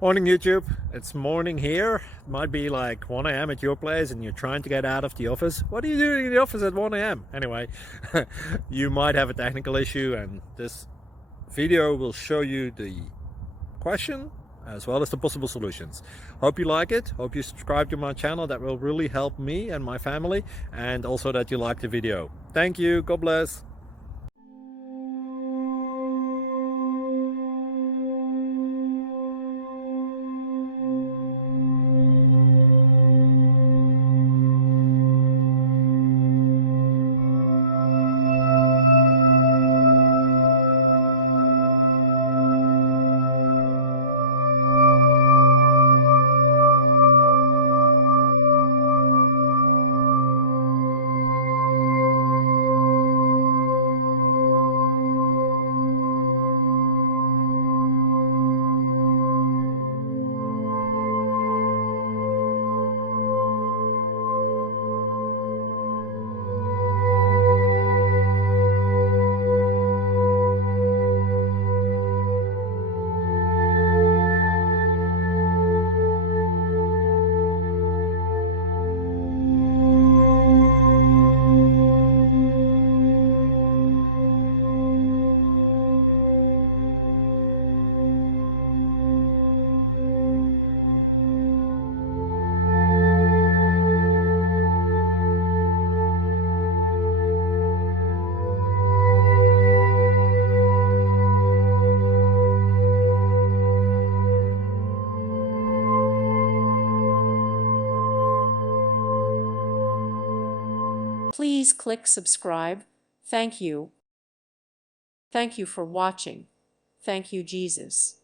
Morning YouTube, it's morning here. It might be like 1 a.m. at your place and you're trying to get out of the office. What are you doing in the office at 1 a.m.? Anyway, you might have a technical issue and this video will show you the question as well as the possible solutions. Hope you like it, hope you subscribe to my channel. That will really help me and my family, and also that you like the video. Thank you, God bless. Please click subscribe. Thank you. Thank you for watching. Thank you, Jesus.